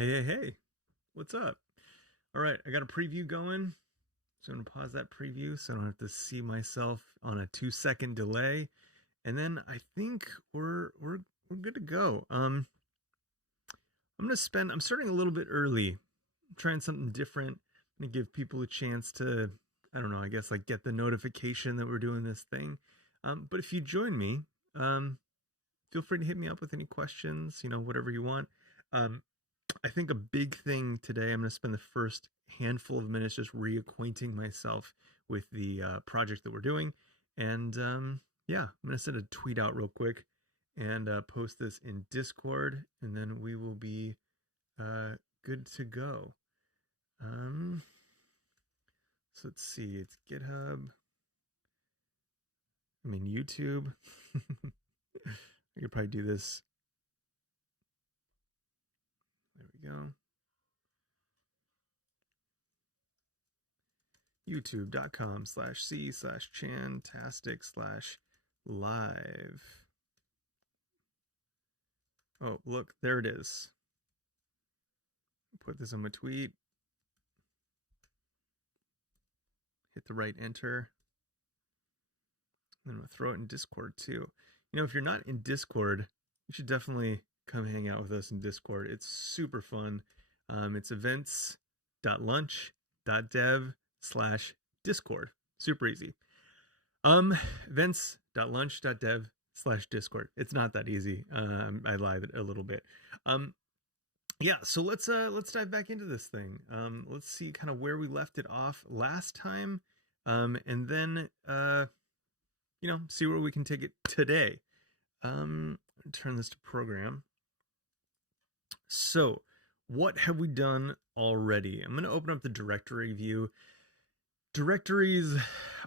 Hey. What's up? All right, I got a preview going. So I'm going to pause that preview so I don't have to see myself on a 2-second delay. And then I think we're good to go. I'm starting a little bit early. I'm trying something different. I'm going to give people a chance to, I don't know, I guess like get the notification that we're doing this thing. But if you join me, um, feel free to hit me up with any questions, whatever you want. Um, I think a big thing today, I'm going to spend the first handful of minutes just reacquainting myself with the project that we're doing. And yeah, I'm going to send a tweet out real quick and post this in Discord, and then we will be good to go. So let's see, it's GitHub. YouTube. I could probably do this. There we go. youtube.com/c/chantastic/live. Oh, look, there it is. Put this on my tweet. Hit the right enter. And I'm going to throw it in Discord too. If you're not in Discord, you should definitely come hang out with us in Discord. It's super fun. It's events.lunch.dev/Discord. Super easy. Events.lunch.dev/Discord. It's not that easy. I lied a little bit. Yeah, so let's dive back into this thing. Let's see kind of where we left it off last time, and then see where we can take it today. Turn this to program. So, what have we done already? I'm going to open up the directory view. Directories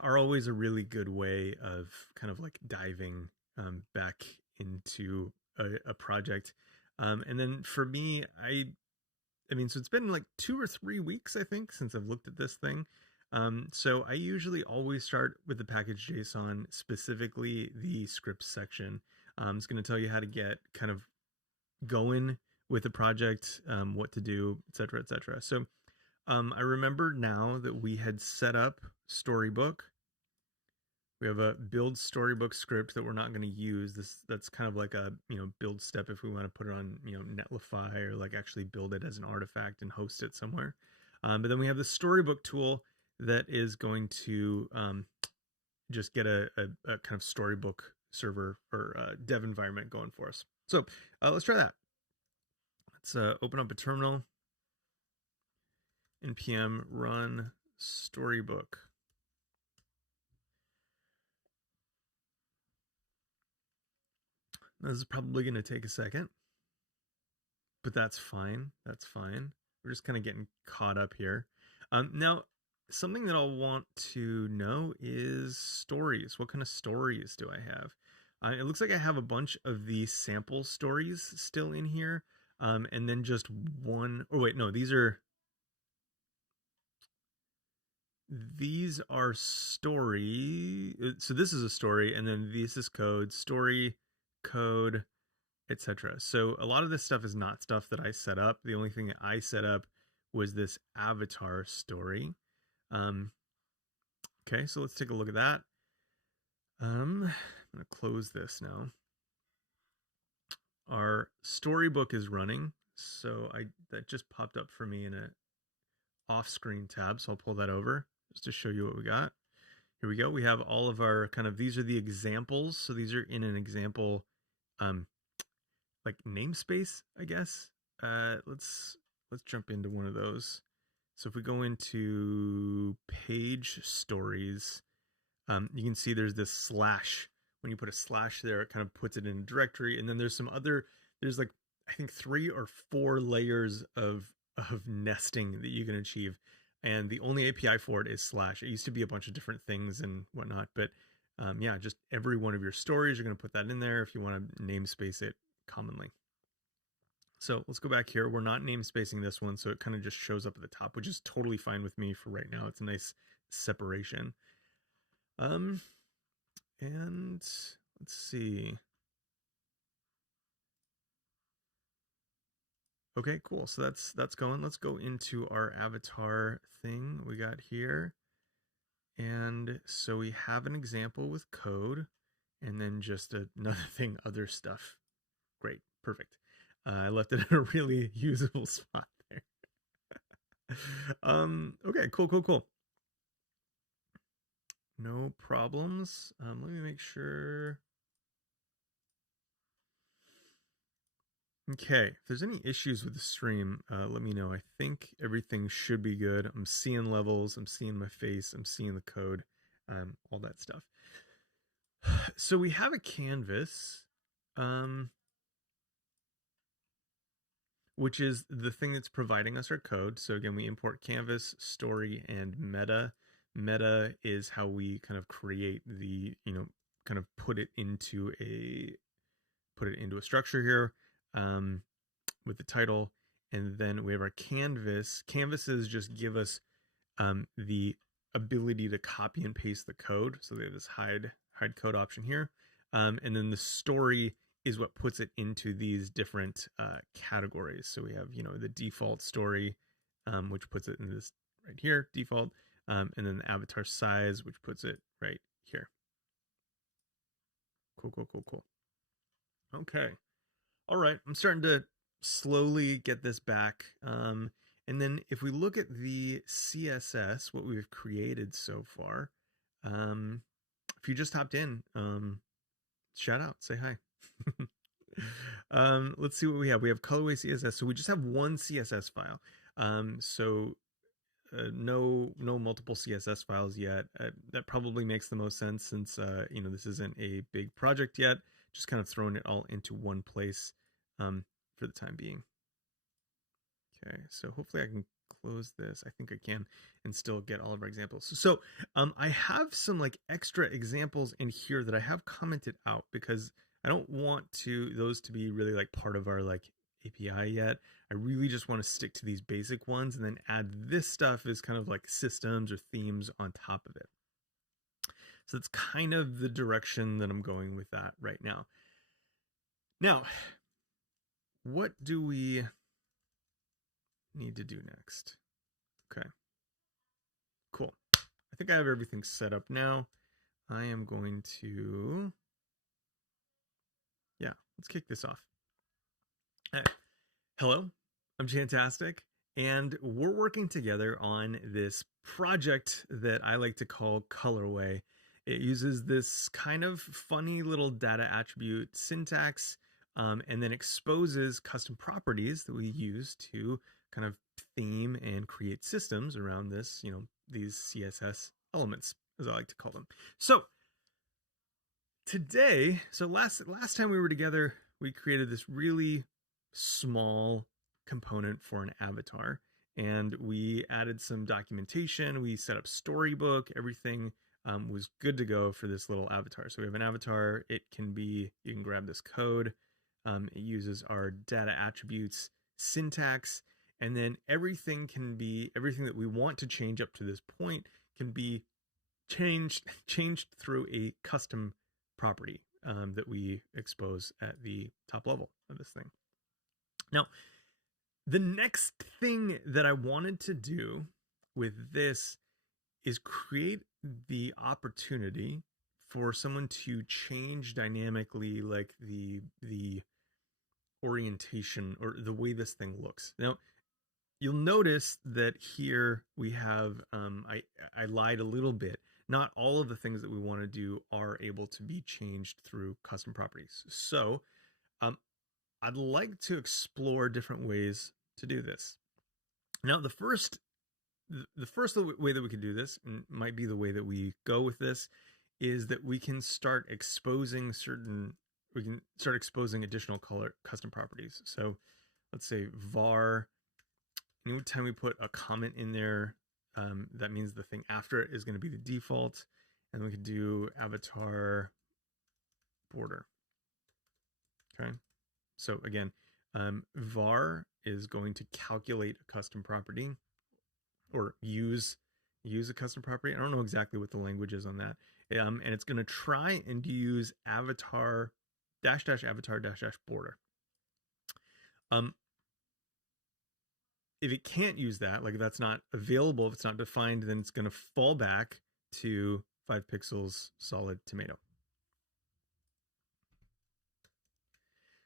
are always a really good way of kind of like diving back into a project. And then for me, so it's been like 2 or 3 weeks, I think, since I've looked at this thing. So I usually always start with the package JSON, specifically the scripts section. It's going to tell you how to get kind of going with the project, what to do, etc., etc. So I remember now that we had set up Storybook. We have a build Storybook script that we're not going to use. That's kind of like a build step if we want to put it on Netlify or like actually build it as an artifact and host it somewhere. But then we have the Storybook tool that is going to just get a kind of Storybook server or dev environment going for us. So let's try that. Let's open up a terminal. npm run Storybook. This is probably going to take a second, but that's fine. That's fine. We're just kind of getting caught up here. Now, something that I'll want to know is stories. What kind of stories do I have? It looks like I have a bunch of the sample stories still in here, and then just one. Oh wait, no, these are story. So this is a story, and then this is code, story, code, etc. So a lot of this stuff is not stuff that I set up. The only thing that I set up was this avatar story. Okay, so let's take a look at that. I'm going to close this now. Our Storybook is running, so that just popped up for me in a off-screen tab, so I'll pull that over just to show you what we got. Here we go. We have all of our these are the examples. So these are in an example like namespace, I guess. Let's jump into one of those. So if we go into page stories, you can see there's this slash. When you put a slash there, it kind of puts it in a directory. And then there's like, I think 3 or 4 layers of nesting that you can achieve. And the only API for it is slash. It used to be a bunch of different things and whatnot. But yeah, just every one of your stories, you're going to put that in there if you want to namespace it commonly. So let's go back here. We're not namespacing this one, so it kind of just shows up at the top, which is totally fine with me for right now. It's a nice separation. And let's see. Okay, cool. So that's going. Let's go into our avatar thing we got here. And so we have an example with code and then just another thing, other stuff. Great. Perfect. I left it in a really usable spot there. Okay, cool. No problems. Let me make sure. Okay, if there's any issues with the stream, let me know. I think everything should be good. I'm seeing levels, I'm seeing my face, I'm seeing the code, all that stuff. So we have a canvas, which is the thing that's providing us our code. So again, we import canvas, story, and meta. Meta is how we kind of create the, kind of put it into a structure here, with the title. And then we have our canvas. Canvases just give us the ability to copy and paste the code. So they have this hide code option here. And then the story is what puts it into these different categories. So we have, the default story, which puts it in this right here, default, and then the avatar size, which puts it right here. Cool. Okay. All right. I'm starting to slowly get this back. And then if we look at the CSS, what we've created so far, if you just hopped in, shout out, say hi. Let's see what we have. We have Colorway CSS. So we just have one CSS file. No multiple CSS files yet. That probably makes the most sense since, this isn't a big project yet. Just kind of throwing it all into one place for the time being. Okay, so hopefully I can close this. I think I can and still get all of our examples. So I have some like extra examples in here that I have commented out because I don't want those to be really like part of our like API yet. I really just want to stick to these basic ones and then add this stuff as kind of like systems or themes on top of it. So that's kind of the direction that I'm going with that right now. Now, what do we need to do next? Okay, cool. I think I have everything set up now. I am going to, let's kick this off. Hello, I'm Chantastic, and we're working together on this project that I like to call Colorway. It uses this kind of funny little data attribute syntax, and then exposes custom properties that we use to kind of theme and create systems around this, these CSS elements, as I like to call them. So today, last time we were together, we created this really small component for an avatar, and we added some documentation. We set up Storybook. Everything was good to go for this little avatar. So we have an avatar. You can grab this code. It uses our data attributes syntax, and then everything that we want to change up to this point can be changed through a custom property that we expose at the top level of this thing. Now, the next thing that I wanted to do with this is create the opportunity for someone to change dynamically like the orientation or the way this thing looks. Now, you'll notice that here we have, I lied a little bit. Not all of the things that we want to do are able to be changed through custom properties. So I'd like to explore different ways to do this. Now, the first way that we can do this, and might be the way that we go with this, is that we can start exposing additional custom properties. So let's say var, anytime we put a comment in there, that means the thing after it is going to be the default. And we could do avatar border. Okay. So again, var is going to calculate a custom property or use a custom property. I don't know exactly what the language is on that. And it's going to try and use avatar -- avatar -- border. if it can't use that, like if that's not available, if it's not defined, then it's going to fall back to 5 pixels solid tomato.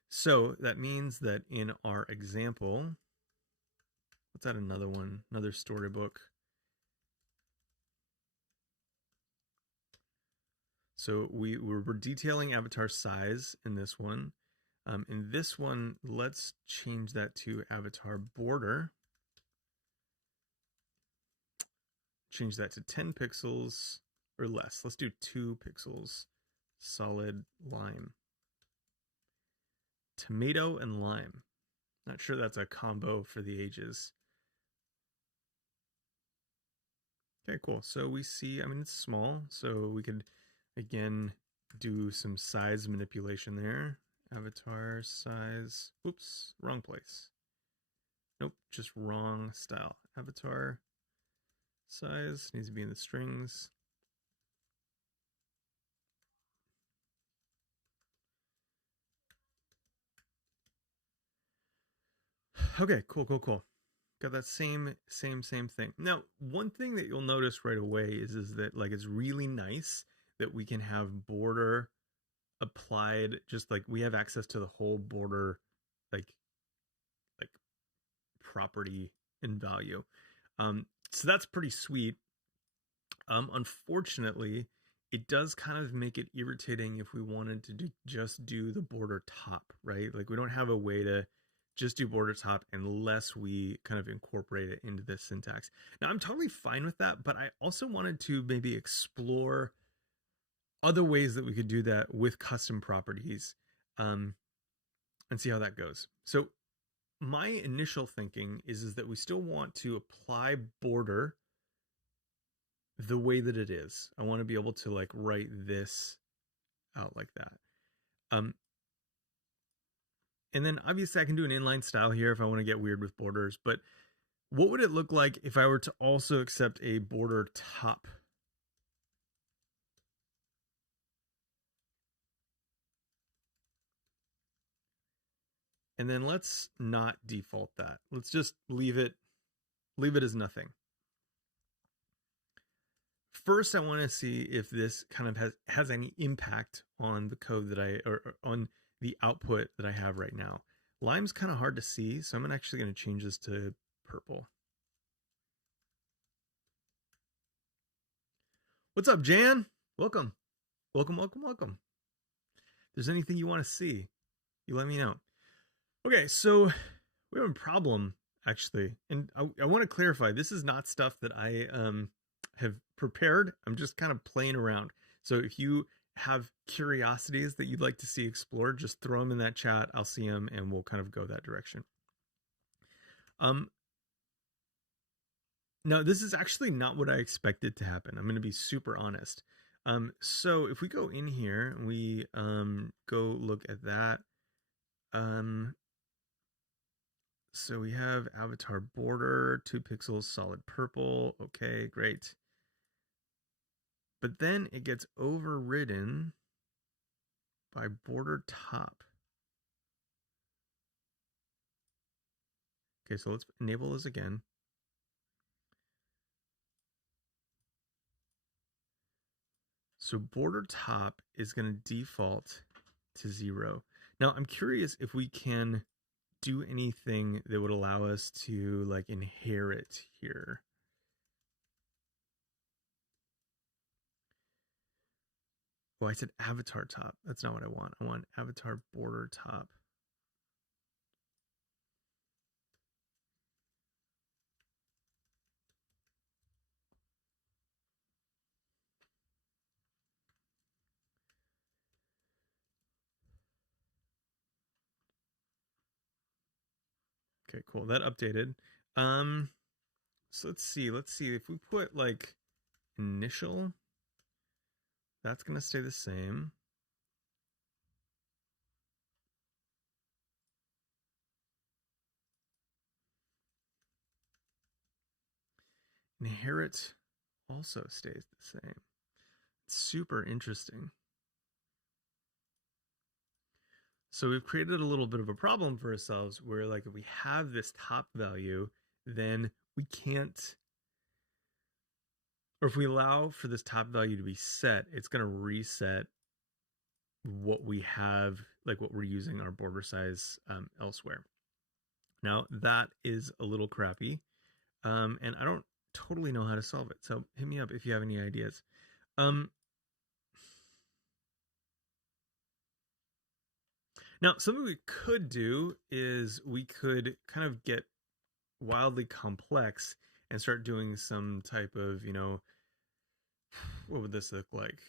So that means that in our example, let's add another one, another storybook. So we're detailing avatar size in this one. In this one, let's change that to avatar border. Change that to 10 pixels or less. Let's do 2 pixels. Solid lime. Tomato and lime. Not sure that's a combo for the ages. Okay, cool. So we see, I mean, it's small, so we could, again, do some size manipulation there. Avatar size. Oops, wrong place. Nope, just wrong style. Avatar size needs to be in the strings. Okay, cool. Got that same thing. Now, one thing that you'll notice right away is that like it's really nice that we can have border applied, just like we have access to the whole border like property and value. So that's pretty sweet. Unfortunately, it does kind of make it irritating if we wanted to just do the border top, right? Like we don't have a way to just do border top unless we kind of incorporate it into this syntax. Now, I'm totally fine with that, but I also wanted to maybe explore other ways that we could do that with custom properties, and see how that goes. So my initial thinking is that we still want to apply border the way that it is. I want to be able to like write this out like that. And then obviously I can do an inline style here if I want to get weird with borders, but what would it look like if I were to also accept a border top? And then let's not default that. Let's just leave it as nothing. First, I want to see if this kind of has any impact on the code that or on the output that I have right now. Lime's kind of hard to see, so I'm actually going to change this to purple. What's up, Jan? Welcome. If there's anything you want to see, you let me know. Okay, so we have a problem, actually. And I want to clarify, this is not stuff that I have prepared. I'm just kind of playing around. So if you have curiosities that you'd like to see explored, just throw them in that chat. I'll see them and we'll kind of go that direction. Now, this is actually not what I expected to happen. I'm going to be super honest. So if we go in here and we go look at that, so we have avatar border, 2 pixels, solid purple. Okay, great. But then it gets overridden by border top. Okay, so let's enable this again. So border top is going to default to 0. Now I'm curious if we can do anything that would allow us to like inherit here. Oh, I said avatar top. That's not what I want. I want avatar border top. Okay, cool. That updated. So let's see if we put like initial, that's going to stay the same. Inherit also stays the same. It's super interesting. So we've created a little bit of a problem for ourselves where like if we have this top value, then we can't, or if we allow for this top value to be set, it's going to reset what we have, like what we're using our border size elsewhere. Now that is a little crappy, and I don't totally know how to solve it. So hit me up if you have any ideas. Now, something we could do is we could kind of get wildly complex and start doing some type of, what would this look like?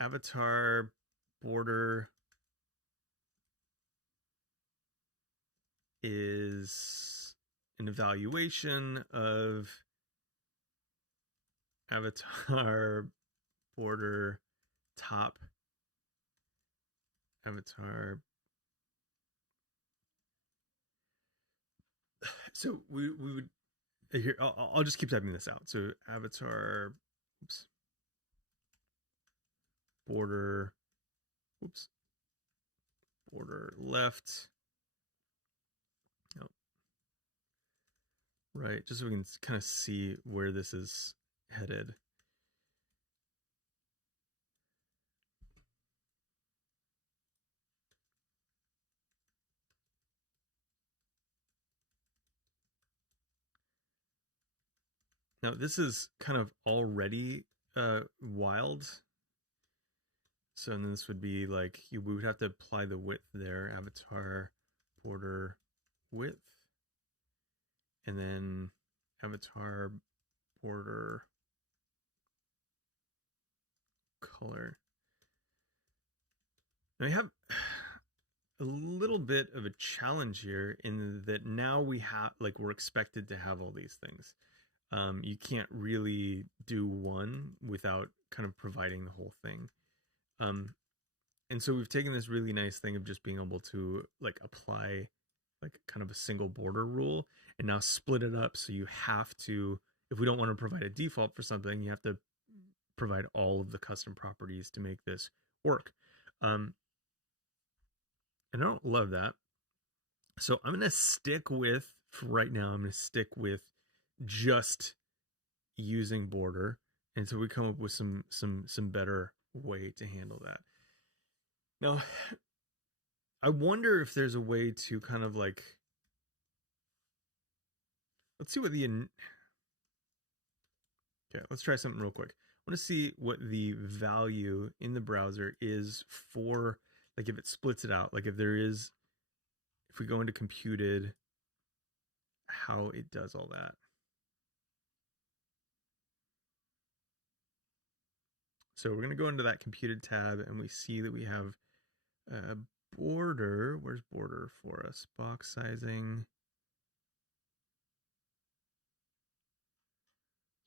Avatar border is an evaluation of avatar border top avatar. So we would here. I'll just keep typing this out. So avatar, oops, border, oops, border left. Oh, right, just so we can kind of see where this is headed. Now this is kind of already wild. So then this would be like we would have to apply the width there, avatar border width, and then avatar border color. Now we have a little bit of a challenge here in that now we have, like, we're expected to have all these things. You can't really do one without kind of providing the whole thing. And so we've taken this really nice thing of just being able to like apply like kind of a single border rule and now split it up. So you have to, if we don't want to provide a default for something, you have to provide all of the custom properties to make this work. And I don't love that. So I'm going to stick with, for right now, I'm going to stick with just using border until we come up with some better way to handle that. Now, I wonder if there's a way to kind of like, let's see what the, okay, let's try something real quick. I want to see what the value in the browser is for, like if it splits it out, like if there is, if we go into computed, how it does all that. So we're going to go into that computed tab and we see that we have a border. Where's border for us? Box sizing.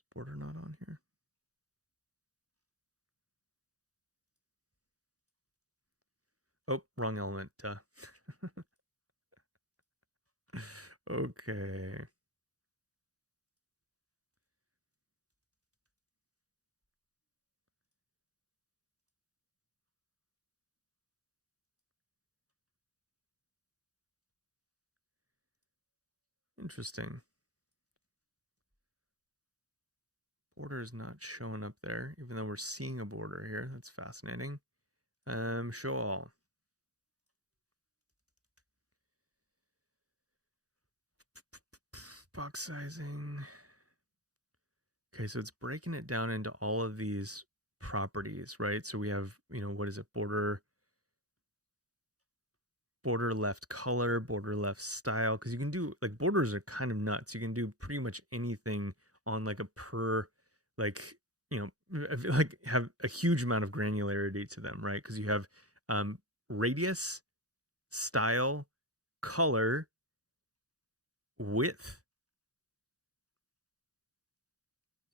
Is border not on here? Oh, wrong element. Okay. Interesting. Border is not showing up there, even though we're seeing a border here. That's fascinating. Show all. Box sizing. Okay, so it's breaking it down into all of these properties, right? So we have, what is it? Border left color, border left style, because you can do, like, borders are kind of nuts. You can do pretty much anything on like a per, like, like have a huge amount of granularity to them, right? Because you have radius, style, color, width.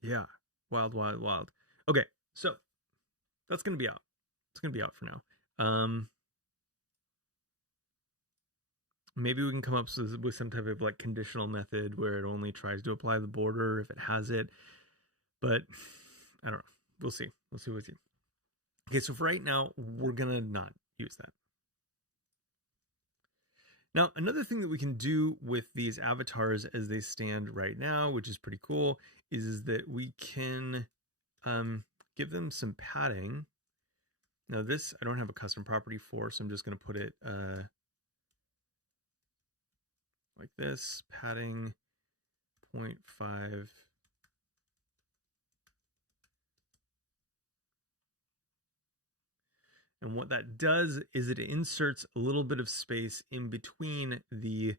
Yeah, wild. Okay, so that's gonna be out. It's gonna be out for now. Maybe we can come up with some type of like conditional method where it only tries to apply the border if it has it. But I don't know. We'll see. We'll see with you. Okay, so for right now, we're gonna not use that. Now, another thing that we can do with these avatars as they stand right now, which is pretty cool, is that we can give them some padding. Now this, I don't have a custom property for, so I'm just going to put it like this, padding 0.5. And what that does is it inserts a little bit of space in between the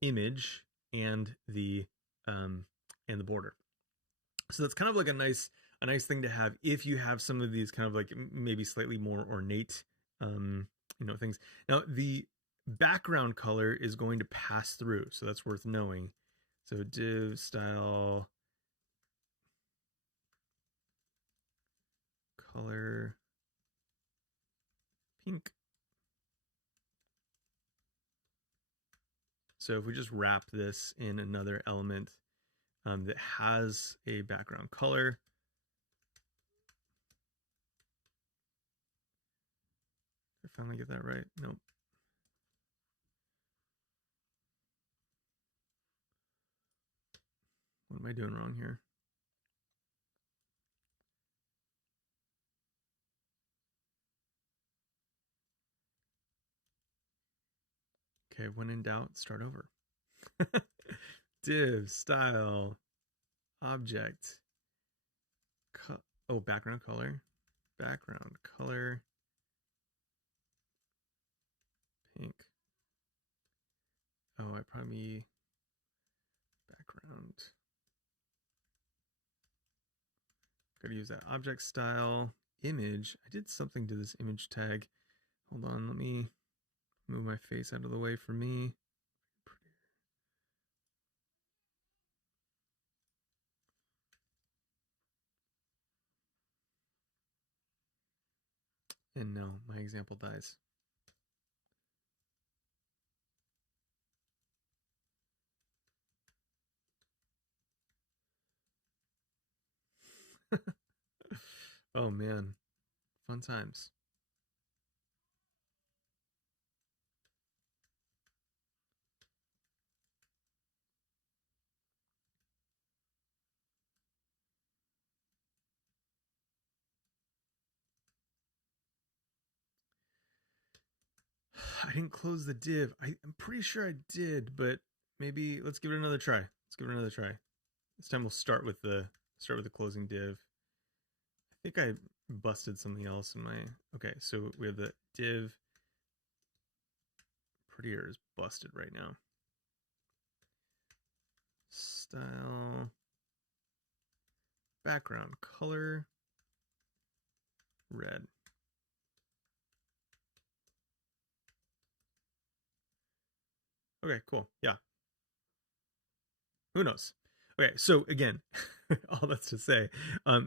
image and the border. So that's kind of like a nice thing to have if you have some of these kind of like maybe slightly more ornate things. Now the background color is going to pass through, so that's worth knowing. So div style color pink. So if we just wrap this in another element that has a background color, did I finally get that right? Nope. What am I doing wrong here? Okay, when in doubt, start over. Div, style, object, background color, pink. Oh, I probably background. Gotta use that object style, image. I did something to this image tag. Hold on, let me move my face out of the way for me. And no, my example dies. Oh man, fun times. I didn't close the div. I'm pretty sure I did, but maybe let's give it another try. This time we'll start with the closing div. I think I busted something else in my. Okay, so we have the div. Prettier is busted right now. Style, background color, red. Okay, cool. Yeah. Who knows? Okay, so again, all that's to say,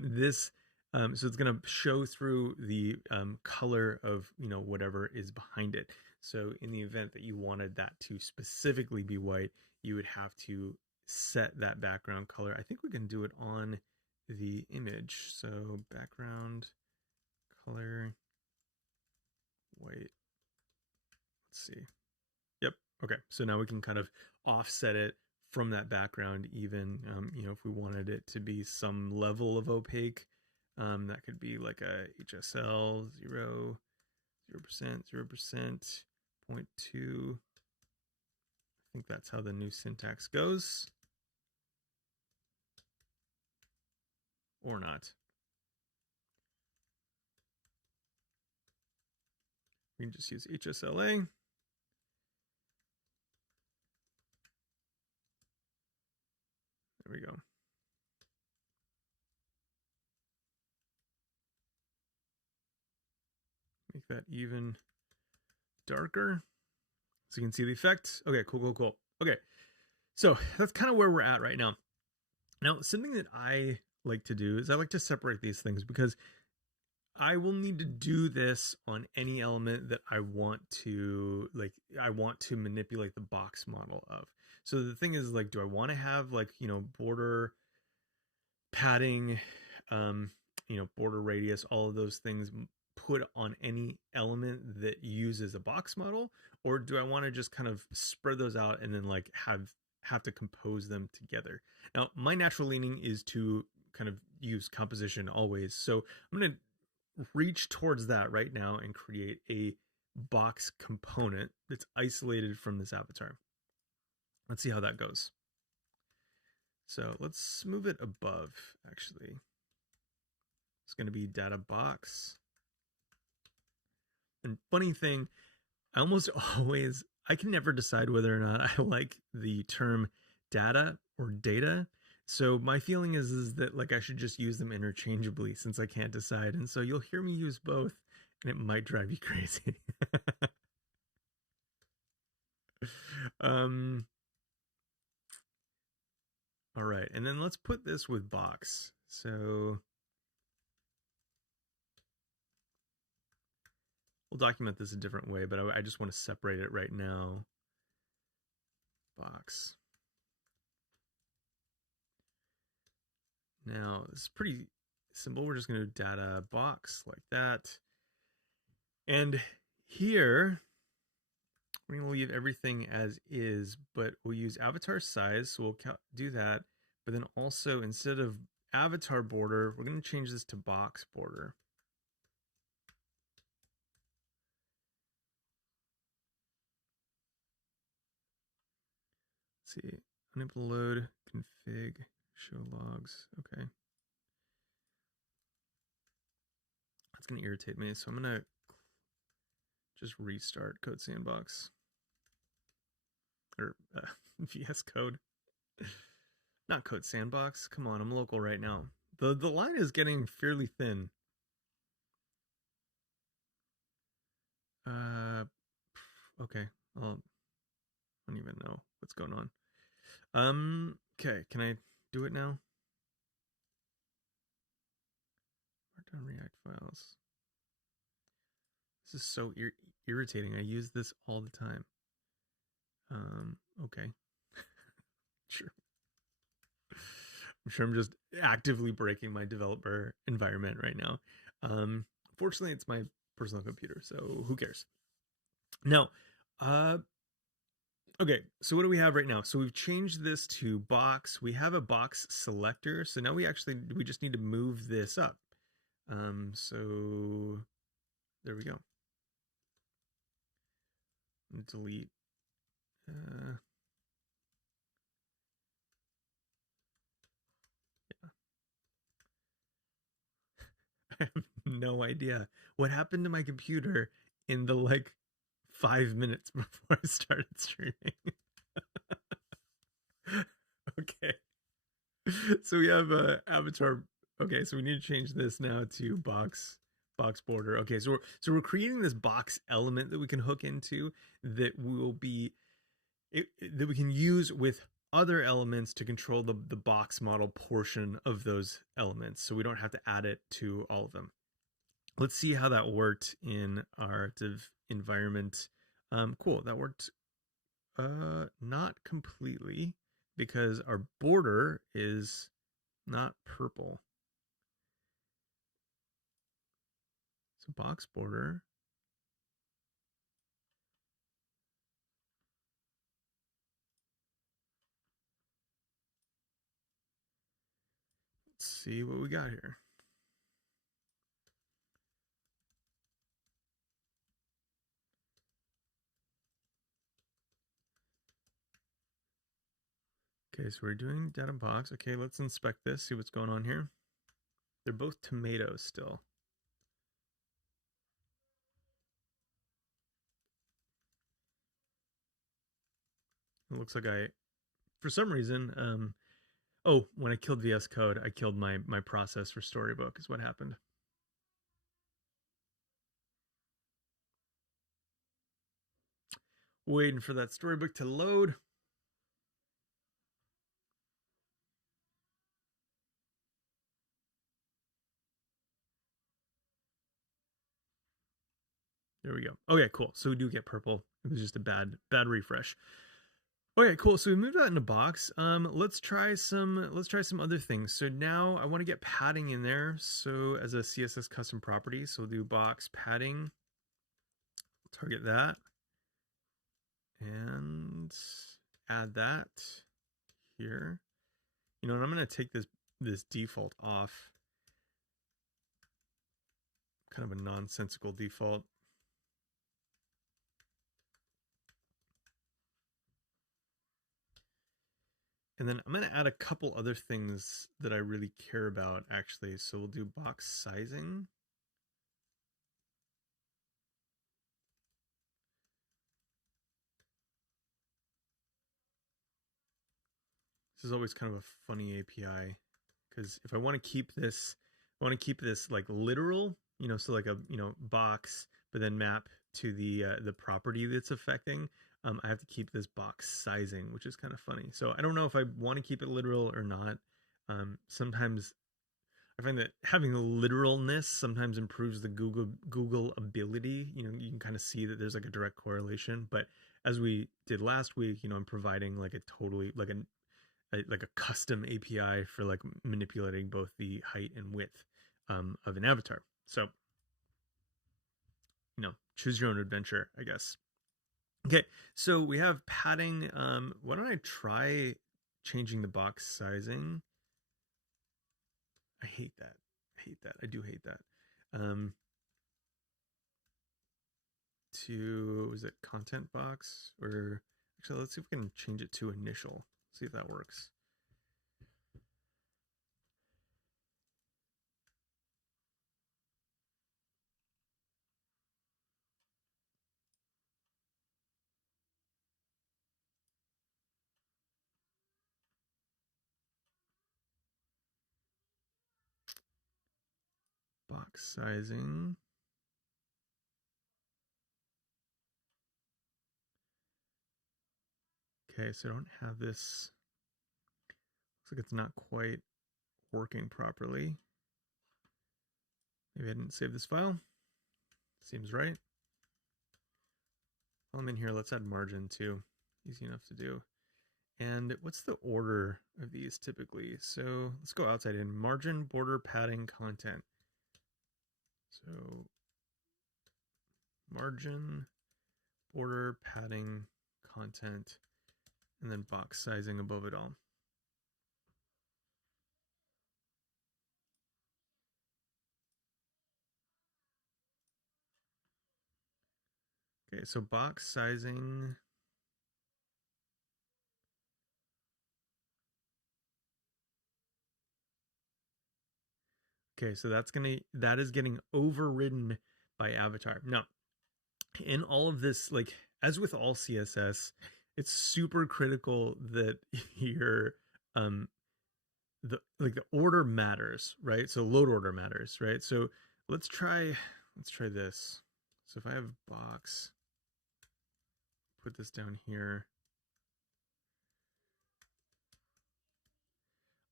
this, so it's going to show through the color of, whatever is behind it. So in the event that you wanted that to specifically be white, you would have to set that background color. I think we can do it on the image. So background color white. Let's see. Yep. Okay. So now we can kind of offset it from that background, even if we wanted it to be some level of opaque, that could be like a HSL 0%, 0.2. I think that's how the new syntax goes, or not. We can just use HSLA. There we go. Make that even darker so you can see the effect. Okay, cool. Okay, so that's kind of where we're at right now. Now, something that I like to do is I like to separate these things because I will need to do this on any element that I want to manipulate the box model of. So the thing is, like, do I want to have border padding, border radius, all of those things put on any element that uses a box model, or do I want to just kind of spread those out and then like have to compose them together? Now, my natural leaning is to kind of use composition always. So I'm going to reach towards that right now and create a box component that's isolated from this avatar. Let's see how that goes. So let's move it above, actually. It's going to be data box. And funny thing, I almost always, I can never decide whether or not I like the term data or data. So my feeling is that like I should just use them interchangeably since I can't decide. And so you'll hear me use both and it might drive you crazy. All right, and then let's put this with box. So we'll document this a different way, but I just want to separate it right now. Box. Now, this is pretty simple. We're just going to do data box like that. And here, we're going to leave everything as is, but we'll use avatar size. So we'll do that. But then also, instead of avatar border, we're going to change this to box border. Let's see, unable load, config, show logs. Okay. That's going to irritate me. So I'm going to just restart Code Sandbox. Or VS Code. Not Code Sandbox. Come on, I'm local right now. The line is getting fairly thin. Okay. Well, I don't even know what's going on. Okay, can I do it now? Markdown React files. This is so irritating. I use this all the time. Okay. Sure. I'm sure I'm just actively breaking my developer environment right now. Fortunately, it's my personal computer, so who cares? Now, okay, so what do we have right now? So we've changed this to box. We have a box selector. So now we just need to move this up. So there we go. Delete. Yeah. I have no idea what happened to my computer in the like 5 minutes before I started streaming. Okay. So we have avatar. Okay, so we need to change this now to box border. Okay, so we're creating this box element that we can hook into that will be that we can use with other elements to control the box model portion of those elements, so we don't have to add it to all of them. Let's see how that worked in our div environment. Cool, that worked not completely because our border is not purple. So box border. Let's see what we got here. Okay, so we're doing data box. Okay, let's inspect this, see what's going on here. They're both tomatoes still. It looks like for some reason, oh, when I killed VS Code, I killed my process for Storybook is what happened. Waiting for that Storybook to load. There we go. Okay, cool. So we do get purple. It was just a bad refresh. Okay, cool. So we moved that in a box. Let's try some other things. So now I want to get padding in there. So as a CSS custom property, so we'll do box padding, target that, and add that here. You know, and I'm going to take this default off. Kind of a nonsensical default. And then I'm going to add a couple other things that I really care about, actually. So we'll do box sizing. This is always kind of a funny API, because if I want to keep this, like literal, you know, so like a, you know, box, but then map to the property that's affecting. I have to keep this box sizing, which is kind of funny. So I don't know if I want to keep it literal or not. Sometimes I find that having the literalness sometimes improves the Google ability. You know, you can kind of see that there's like a direct correlation. But as we did last week, you know, I'm providing like a totally like a custom API for like manipulating both the height and width of an avatar. So, you know, choose your own adventure, I guess. Okay, so we have padding. Why don't I try changing the box sizing? I hate that. I do hate that. To, is it content box? Or actually, let's see if we can change it to initial. See if that works. Box sizing. Okay, so I don't have this. Looks like it's not quite working properly. Maybe I didn't save this file. Seems right. While I'm in here, let's add margin too. Easy enough to do. And what's the order of these typically? So let's go outside in. Margin, border, padding, content. So margin, border, padding, content, and then box sizing above it all. Okay, so box sizing. Okay, so that is getting overridden by avatar. Now, in all of this, like as with all CSS, it's super critical that your the order matters, right? So load order matters, right? So let's try this. So if I have box, put this down here.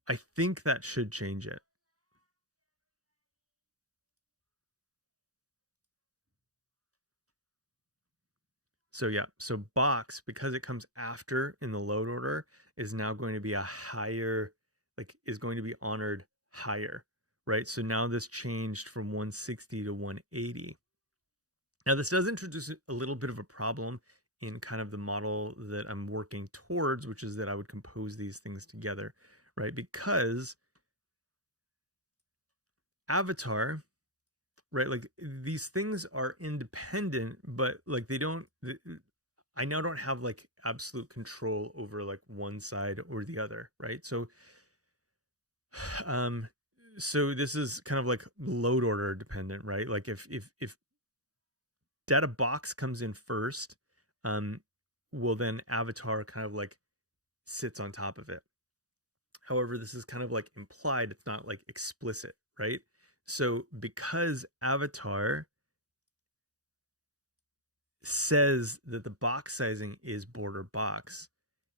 I think that should change it. So yeah, so box, because it comes after in the load order, is now going to be a higher, like is going to be honored higher, right? So now this changed from 160 to 180. Now this does introduce a little bit of a problem in kind of the model that I'm working towards, which is that I would compose these things together, right? Because avatar, right, like these things are independent, but like they don't, I now don't have like absolute control over like one side or the other, right? Um, so this is kind of like load order dependent, right? Like if data box comes in first, will then avatar kind of like sits on top of it. However, this is kind of like implied, it's not like explicit, right? So because avatar says that the box sizing is border box,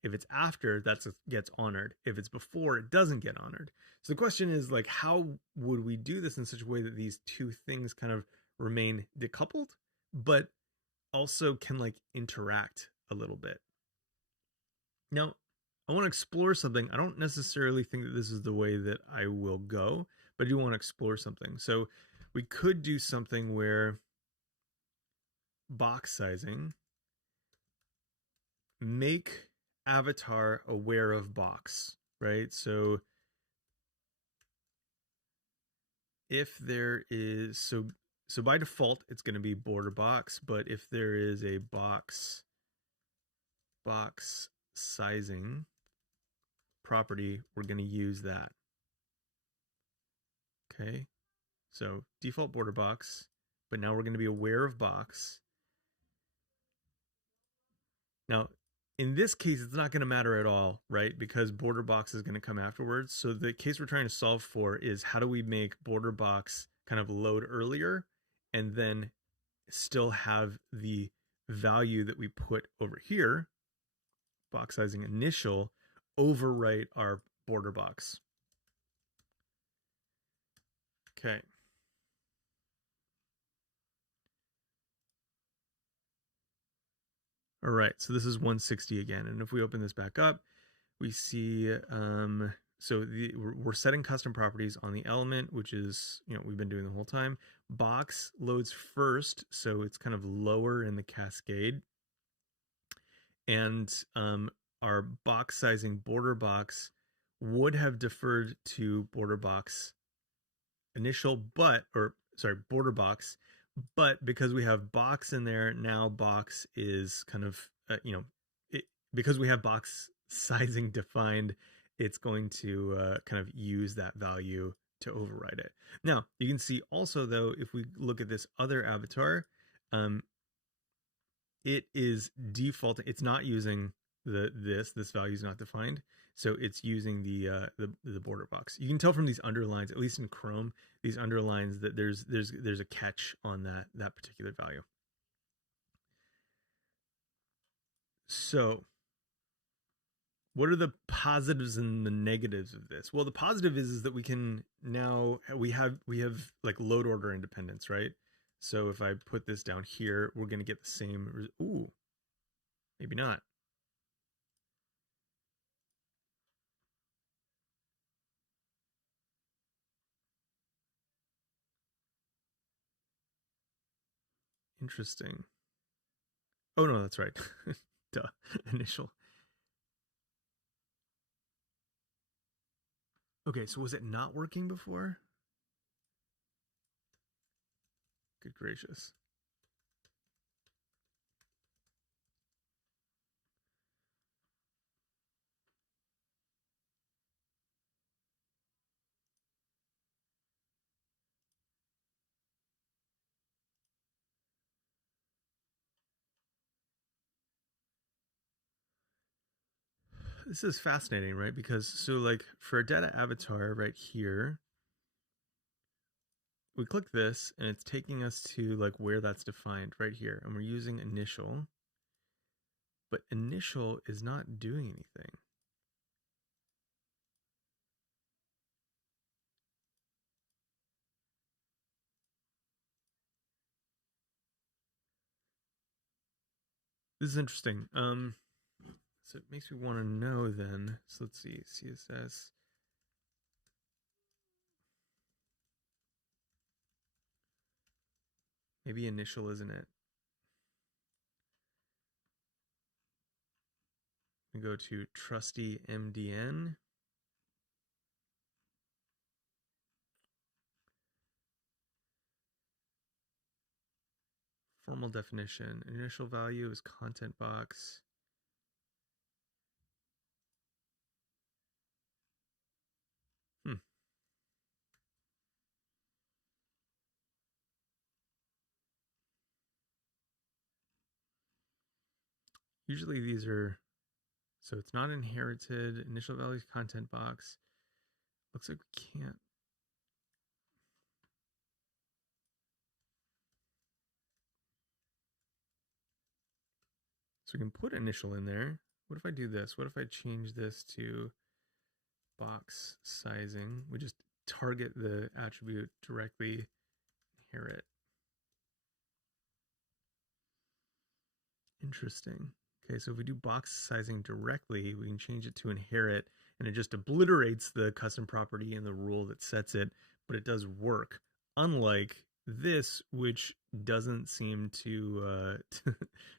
if it's after, that gets honored. If it's before, it doesn't get honored. So the question is like, how would we do this in such a way that these two things kind of remain decoupled, but also can like interact a little bit? Now, I want to explore something. I don't necessarily think that this is the way that I will go, but I do want to explore something. So we could do something where box sizing, make avatar aware of box, right? So if there is, so by default, it's going to be border box, but if there is a box sizing property, we're going to use that. Okay, so default border box, but now we're going to be aware of box. Now, in this case, it's not going to matter at all, right? Because border box is going to come afterwards. So the case we're trying to solve for is how do we make border box kind of load earlier and then still have the value that we put over here, box sizing initial, overwrite our border box. Okay. All right, so this is 160 again. And if we open this back up, we see, we're setting custom properties on the element, which is, we've been doing the whole time. Box loads first, so it's kind of lower in the cascade. And our box sizing border box would have deferred to border box initial, border box, but because we have box in there, now box is kind of, because we have box sizing defined, it's going to kind of use that value to override it. Now, you can see also, though, if we look at this other avatar, it is defaulting. It's not using this value is not defined, so it's using the border box. You can tell from these underlines, at least in Chrome, these underlines that there's a catch on that particular value. So what are the positives and the negatives of this? Well, the positive is that we can now we have like load order independence, right? So if I put this down here, we're going to get the same. Ooh, maybe not. Interesting. Oh no, that's right. Duh. Initial. Okay, so was it not working before? Good gracious. This is fascinating, right? Because so like for a data avatar right here, we click this and it's taking us to like where that's defined right here. And we're using initial, but initial is not doing anything. This is interesting. So it makes me want to know then. So let's see, CSS. Maybe initial isn't it? We go to trusty MDN. Formal definition. Initial value is content box. Usually these are, so it's not inherited. Initial value content box. Looks like we can't. So we can put initial in there. What if I do this? What if I change this to box sizing? We just target the attribute directly, inherit. Interesting. Okay, so if we do box sizing directly, we can change it to inherit, and it just obliterates the custom property and the rule that sets it, but it does work. Unlike this, which doesn't seem to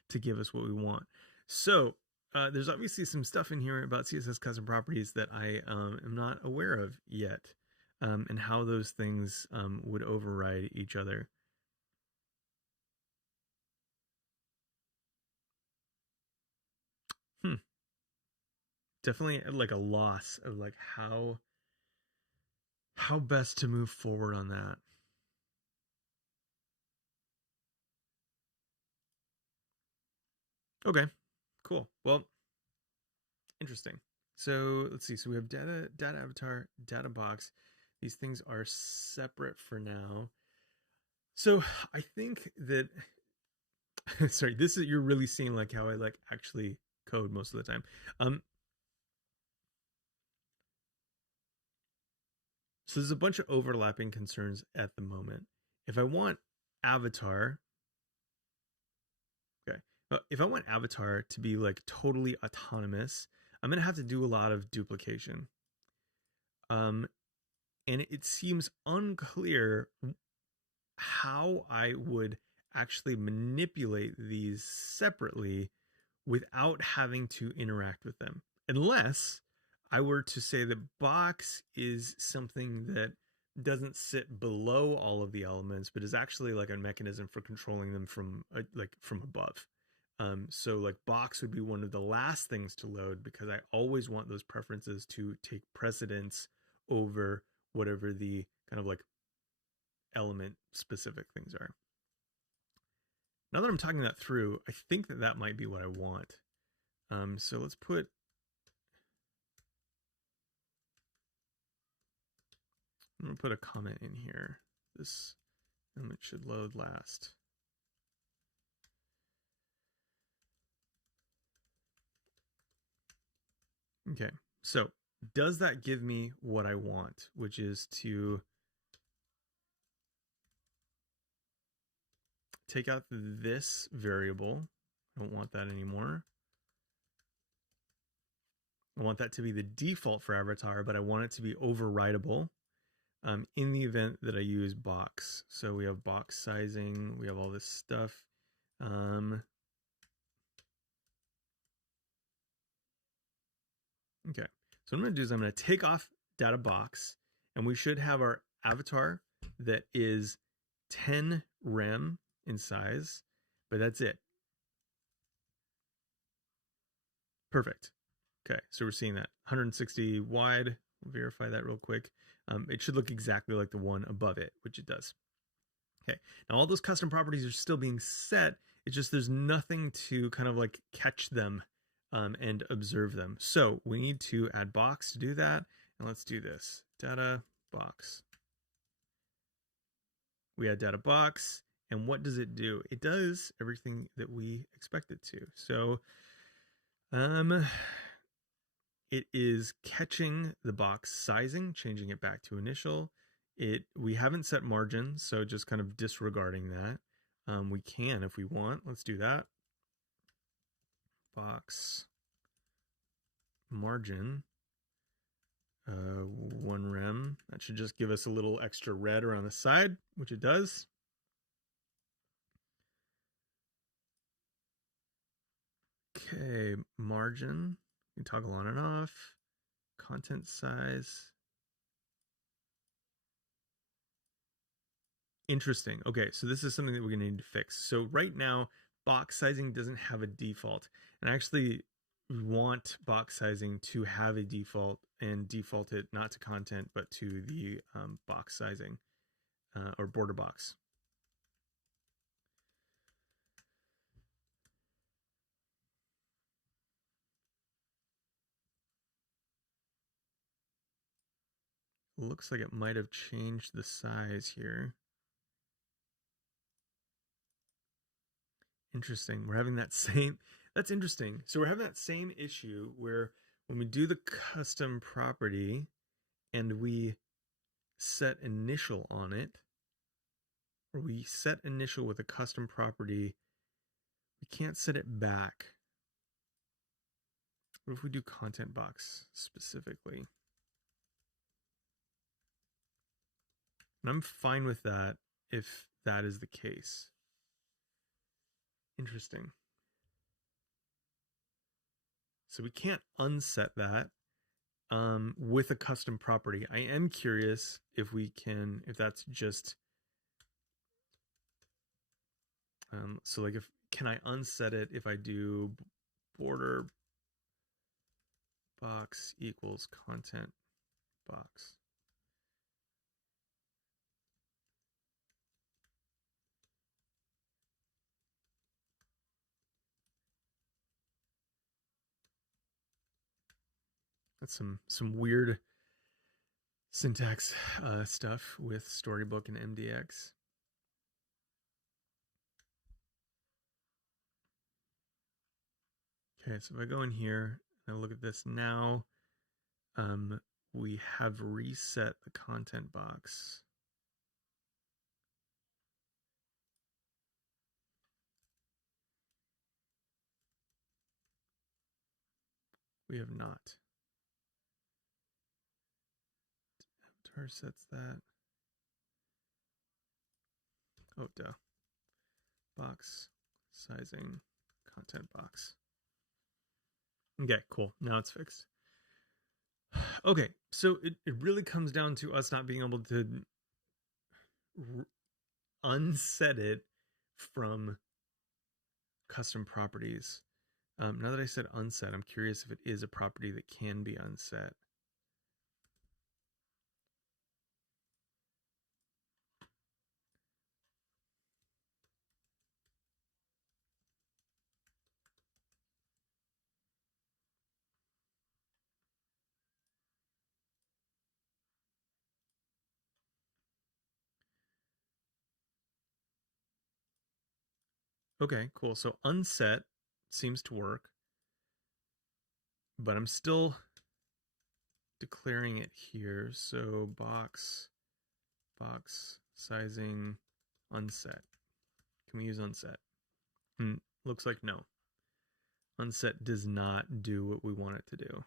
to give us what we want. So there's obviously some stuff in here about CSS custom properties that I am not aware of yet, and how those things would override each other. Definitely like a loss of like how best to move forward on that. Okay, cool. Well, interesting. So let's see. So we have data avatar, data box. These things are separate for now. So I think that sorry, this is, you're really seeing like how I like actually code most of the time. So there's a bunch of overlapping concerns at the moment. If I want avatar, okay, if I want avatar to be like totally autonomous, I'm gonna have to do a lot of duplication. And it seems unclear how I would actually manipulate these separately without having to interact with them. Unless I were to say that box is something that doesn't sit below all of the elements, but is actually like a mechanism for controlling them from from above. So like box would be one of the last things to load because I always want those preferences to take precedence over whatever the kind of like element specific things are. Now that I'm talking that through, I think that that might be what I want. So let's put, I'm gonna put a comment in here. This element should load last. Okay, so does that give me what I want, which is to take out this variable? I don't want that anymore. I want that to be the default for avatar, but I want it to be overridable in the event that I use box. So we have box sizing, we have all this stuff. Okay, so what I'm going to do is I'm going to take off data box, and we should have our avatar that is 10 rem in size, but that's it. Perfect. Okay, so we're seeing that 160 wide. We'll verify that real quick. It should look exactly like the one above it, which it does. Okay, now all those custom properties are still being set. It's just there's nothing to kind of like catch them and observe them. So we need to add box to do that. And let's do this. Data box. We add data box. And what does it do? It does everything that we expect it to. So it is catching the box sizing, changing it back to initial. We haven't set margin, so just kind of disregarding that. We can if we want. Let's do that. Box margin 1 rem. That should just give us a little extra red around the side, which it does. Okay, margin. You can toggle on and off. Content size. Interesting. Okay, so this is something that we're going to need to fix. So right now, box sizing doesn't have a default. And I actually want box sizing to have a default and default it not to content, but to the box sizing or border box. Looks like it might have changed the size here. Interesting. We're having that same, that's interesting. So we're having that same issue where when we do the custom property and we set initial on it, or we set initial with a custom property, we can't set it back. What if we do content box specifically? And I'm fine with that if that is the case. Interesting. So we can't unset that with a custom property. I am curious if we can, if that's just, so like can I unset it if I do border box equals content box? That's some weird syntax stuff with Storybook and MDX. Okay, so if I go in here and I look at this now, we have reset the content box. We have not. Avatar sets that. Oh, duh. Box sizing content box. Okay, cool. Now it's fixed. Okay, so it really comes down to us not being able to unset it from custom properties. Now that I said unset, I'm curious if it is a property that can be unset. Okay, cool. So unset seems to work, but I'm still declaring it here. So box sizing unset. Can we use unset? Looks like no. Unset does not do what we want it to do.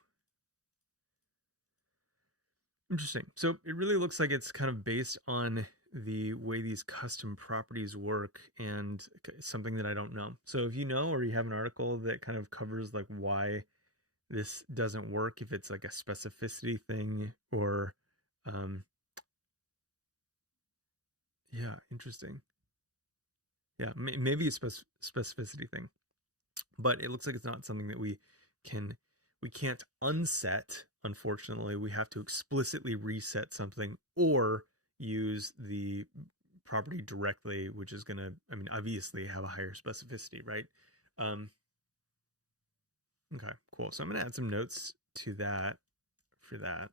Interesting. So it really looks like it's kind of based on the way these custom properties work and something that I don't know. So if you know, or you have an article that kind of covers like why this doesn't work, if it's like a specificity thing or yeah, interesting. Yeah, maybe a specificity thing, but it looks like it's not something that we can't unset. Unfortunately, we have to explicitly reset something or use the property directly, which is going to, I mean, obviously have a higher specificity, right? Okay, cool. So I'm going to add some notes to that for that.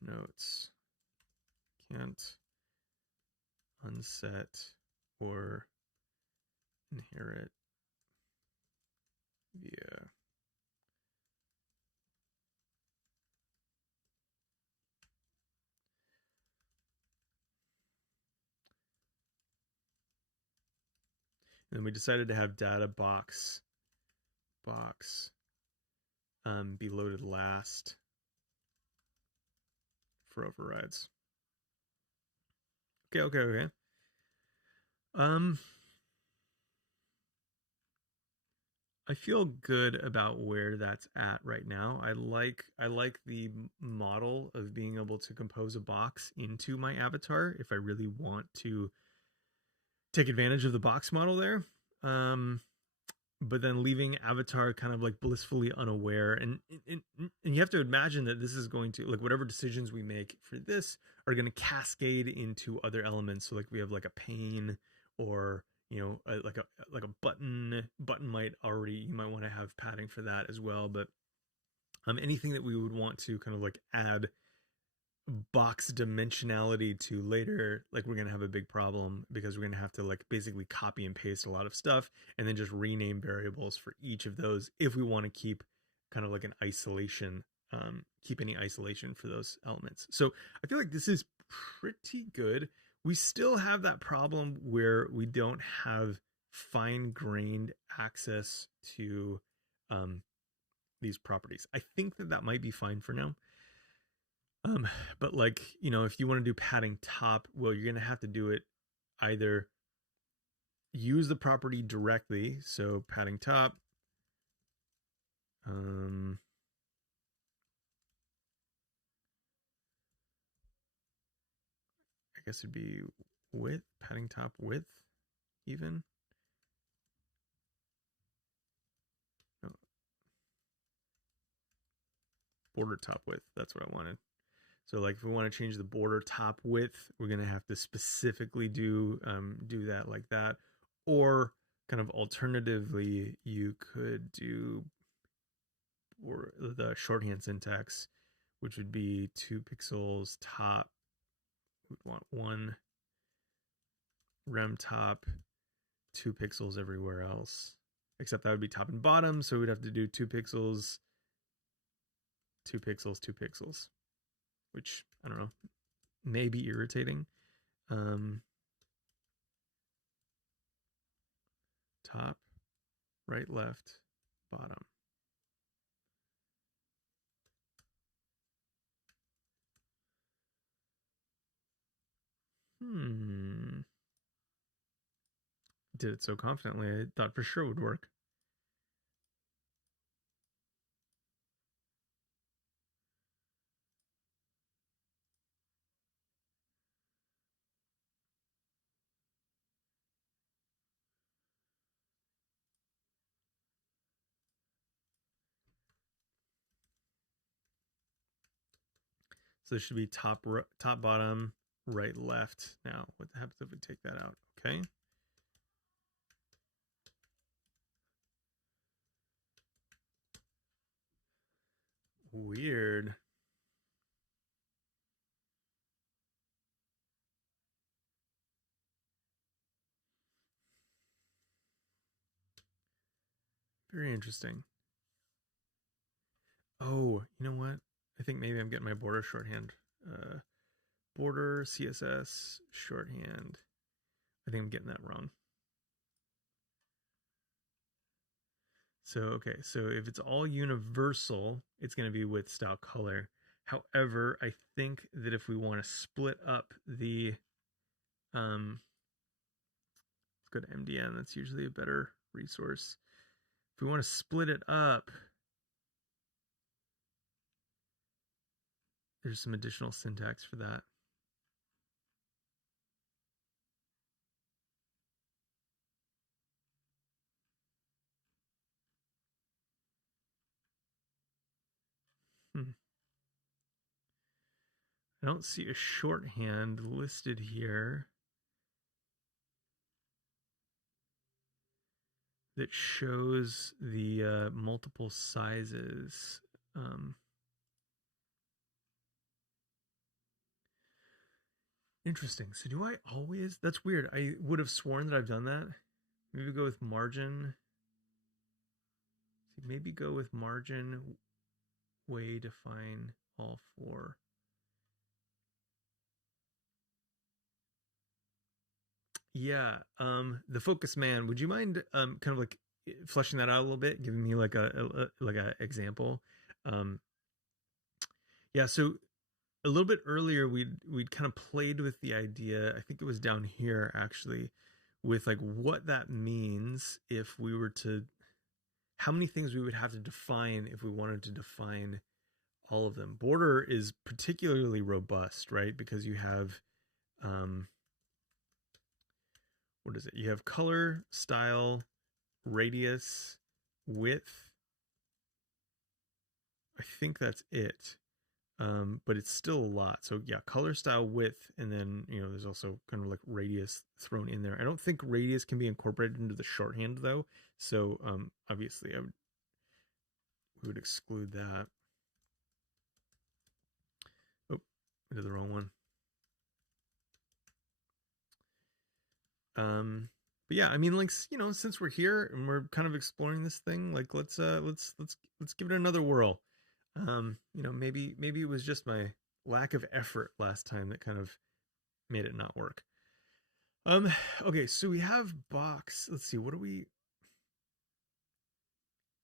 Notes can't unset or inherit via and then we decided to have data box be loaded last for overrides. Okay. I feel good about where that's at right now. I like the model of being able to compose a box into my avatar if I really want to take advantage of the box model there. But then leaving avatar kind of like blissfully unaware, and you have to imagine that this is going to, like, whatever decisions we make for this are going to cascade into other elements. So like we have like a pane, or you know, like a button might already, you might want to have padding for that as well. But anything that we would want to kind of like add box dimensionality to later, like, we're gonna have a big problem because we're gonna have to like basically copy and paste a lot of stuff and then just rename variables for each of those if we want to keep kind of like an isolation, keep any isolation for those elements. So I feel like this is pretty good. We still have that problem where we don't have fine-grained access to these properties. I think that might be fine for now. But like, if you want to do padding top, well, you're going to have to do it either use the property directly. So padding top, I guess it'd be width, padding top width even. No. Border top width, that's what I wanted. So like if we want to change the border top width, we're going to have to specifically do that like that. Or kind of alternatively, you could do or the shorthand syntax, which would be 2 pixels top. We'd want 1 rem top, 2 pixels everywhere else. Except that would be top and bottom, so we'd have to do 2 pixels, 2 pixels, 2 pixels. Which, I don't know, may be irritating. Top, right, left, bottom. Did it so confidently, I thought for sure it would work. So this should be top, bottom, right, left. Now, what happens if we take that out? Okay. Weird. Very interesting. Oh, you know what? I think maybe I'm getting my border shorthand. Border CSS shorthand. I think I'm getting that wrong. So, okay, so if it's all universal, it's going to be with style color. However, I think that if we want to split up the, let's go to MDN, that's usually a better resource. If we want to split it up, there's some additional syntax for that. I don't see a shorthand listed here that shows the multiple sizes. Interesting. So do I always? That's weird. I would have sworn that I've done that. Maybe go with margin. Maybe go with margin way define all 4. Yeah. The focus man. Would you mind kind of like fleshing that out a little bit, giving me like a example? Yeah. So a little bit earlier, we'd kind of played with the idea. I think it was down here actually, with like what that means if we were to, how many things we would have to define if we wanted to define all of them. Border is particularly robust, right? Because you have, what is it? You have color, style, radius, width. I think that's it. But it's still a lot. So yeah, color, style, width, and then there's also kind of like radius thrown in there. I don't think radius can be incorporated into the shorthand though. So obviously we would exclude that. Oh, I did the wrong one. But yeah, I mean, like, since we're here and we're kind of exploring this thing, like let's give it another whirl. Maybe it was just my lack of effort last time that kind of made it not work. Okay, so we have box. Let's see, what do we...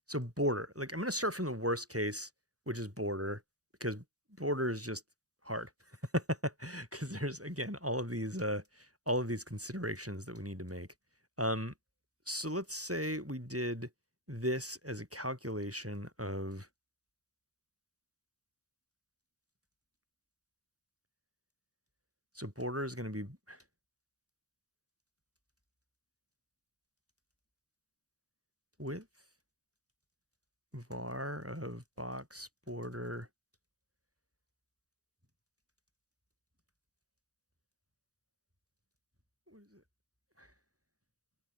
So border. Like, I'm going to start from the worst case, which is border, because border is just hard. Because there's, again, all of these considerations that we need to make. So let's say we did this as a calculation of... So border is going to be width var of box border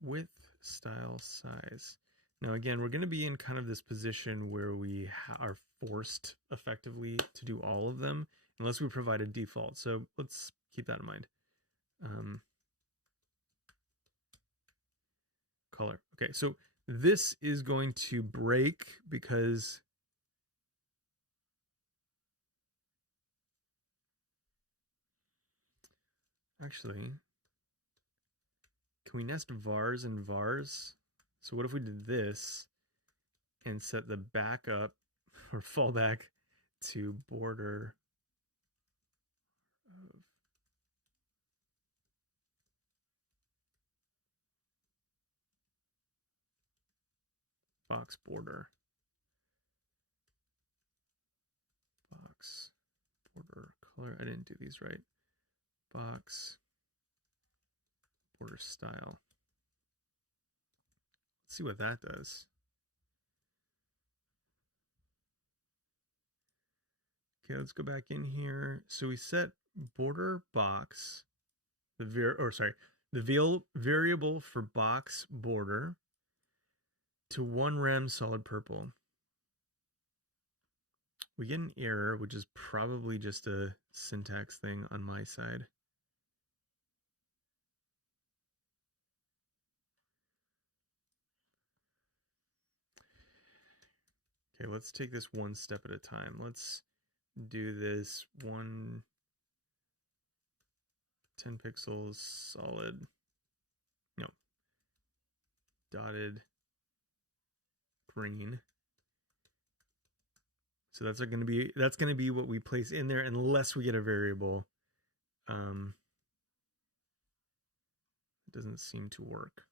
width style size. Now again, we're going to be in kind of this position where we are forced effectively to do all of them unless we provide a default. So let's keep that in mind. Color. Okay, so this is going to break because actually, can we nest vars and vars? So what if we did this and set the backup or fallback to border of box border. Box border color. I didn't do these right. Box border style. Let's see what that does. Okay, let's go back in here. So we set border box, the variable for box border to 1 rem solid purple. We get an error, which is probably just a syntax thing on my side. Okay, let's take this one step at a time. Let's do this 10 pixels solid, no, dotted green. So that's going to be what we place in there unless we get a variable. It doesn't seem to work.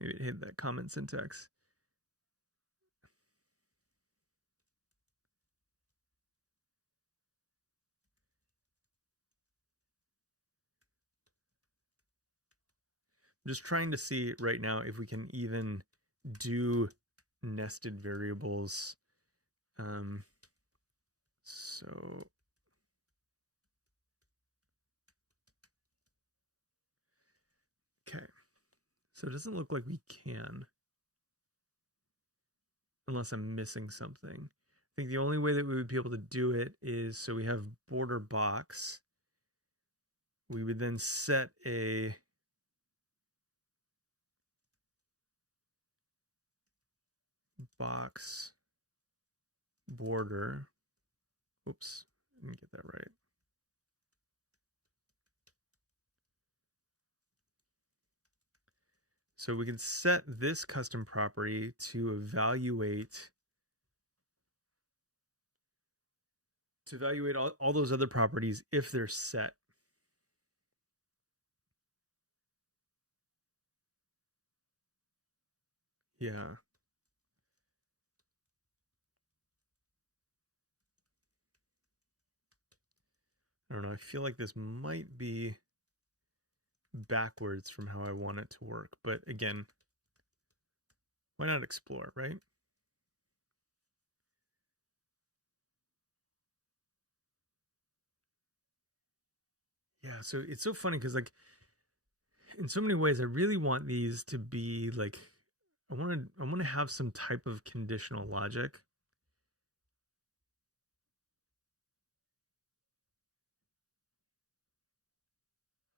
Maybe it hit that comment syntax. I'm just trying to see right now if we can even do nested variables. So okay, so it doesn't look like we can, unless I'm missing something. I think the only way that we would be able to do it is, so we have border box. We would then set a box border. Oops, I didn't get that right. So we can set this custom property to evaluate all those other properties if they're set. Yeah. I don't know. I feel like this might be backwards from how I want it to work. But again, why not explore, right? Yeah, so it's so funny because, like, in so many ways, I really want these to be like, I want to have some type of conditional logic.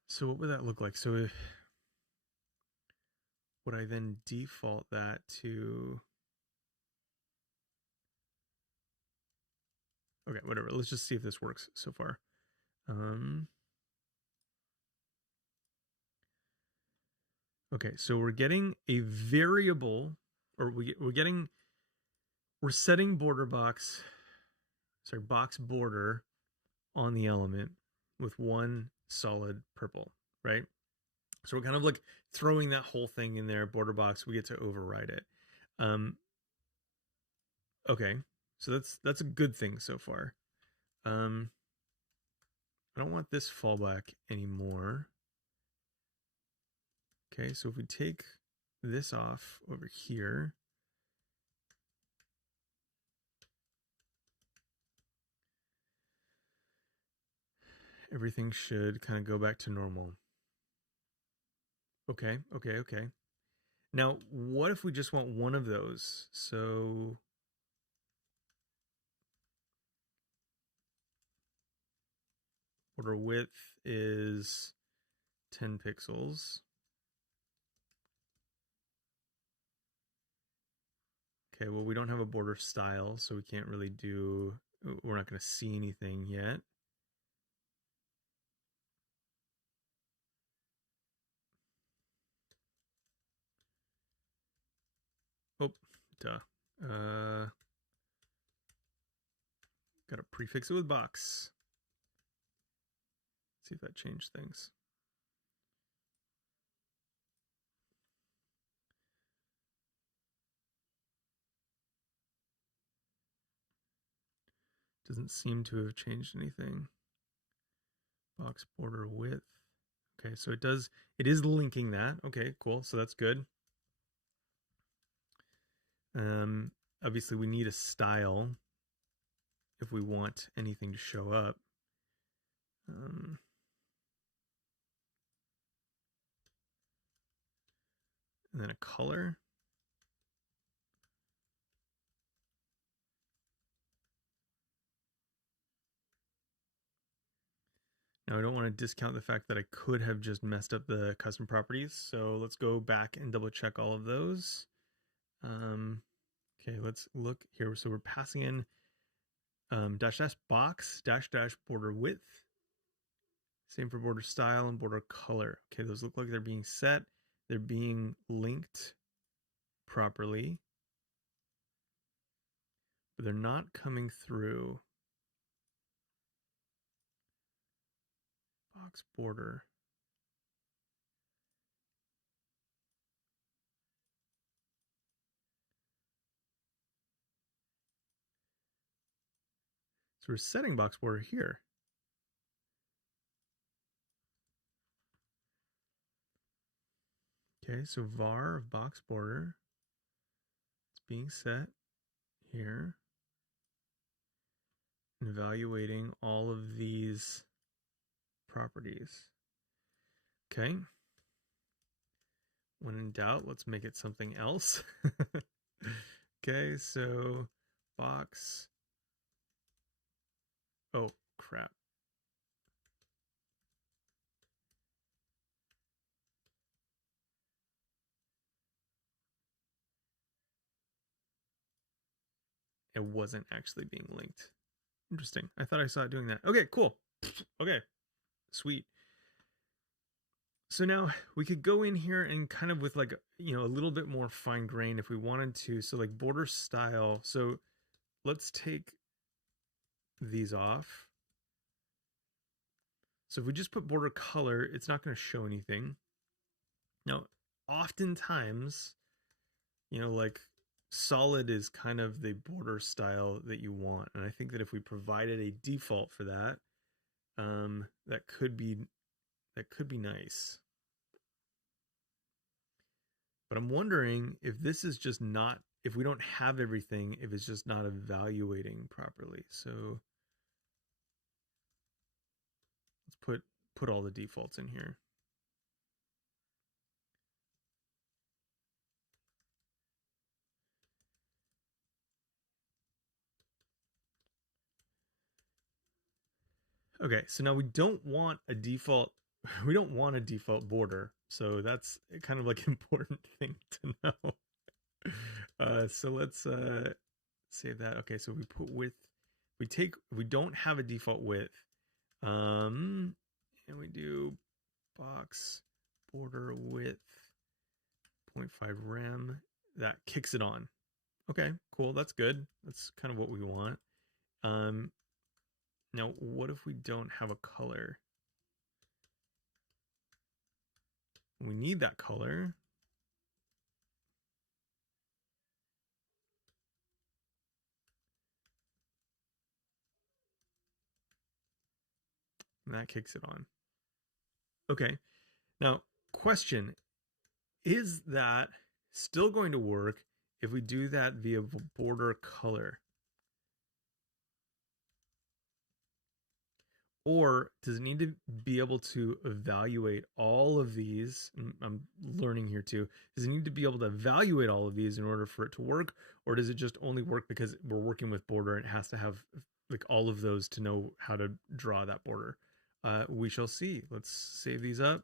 So what would that look like? So if would I then default that to Okay, whatever. Let's just see if this works so far. Okay, so we're getting a variable, or we're setting box border on the element with one solid purple, right? So we're kind of like throwing that whole thing in there, border box. We get to override it. Okay, so that's a good thing so far. I don't want this fallback anymore. Okay, so if we take this off over here, everything should kind of go back to normal. Okay. Now, what if we just want one of those? So border width is 10 pixels. Okay, well, we don't have a border style, so we can't really do, we're not going to see anything yet. Oh, duh. Got to prefix it with box. See if that changed things. Doesn't seem to have changed anything. Box border width. Okay, so it is linking that. Okay, cool. So that's good. Obviously we need a style if we want anything to show up. And then a color. Now I don't want to discount the fact that I could have just messed up the custom properties. So let's go back and double check all of those. Okay, let's look here. So we're passing in dash box dash border width. Same for border style and border color. Okay, those look like they're being set. They're being linked properly, but they're not coming through. Box border. So we're setting box border here. Okay, so var of box border, it's being set here. And evaluating all of these properties. Okay. When in doubt, let's make it something else. Okay, so box. Oh, crap. It wasn't actually being linked. Interesting. I thought I saw it doing that. Okay, cool. Okay, sweet. So now we could go in here and kind of with like, a little bit more fine grain if we wanted to. So like border style. So let's take these off. So if we just put border color, it's not going to show anything. Now, oftentimes, like solid is kind of the border style that you want. And I think that if we provided a default for that, that could be nice. But I'm wondering if this is just not, if we don't have everything, if it's just not evaluating properly. So let's put all the defaults in here. Okay, so now we don't want a default border. So that's kind of like an important thing to know. So let's save that. Okay, so we put width we don't have a default width, and we do box border width 0.5 rem, that kicks it on. Okay, cool. That's good. That's kind of what we want. Now what if we don't have a color? We need that color. And that kicks it on. Okay. Now, question, is that still going to work if we do that via border color? Or does it need to be able to evaluate all of these? I'm learning here too. Does it need to be able to evaluate all of these in order for it to work? Or does it just only work because we're working with border and it has to have like all of those to know how to draw that border? We shall see. Let's save these up.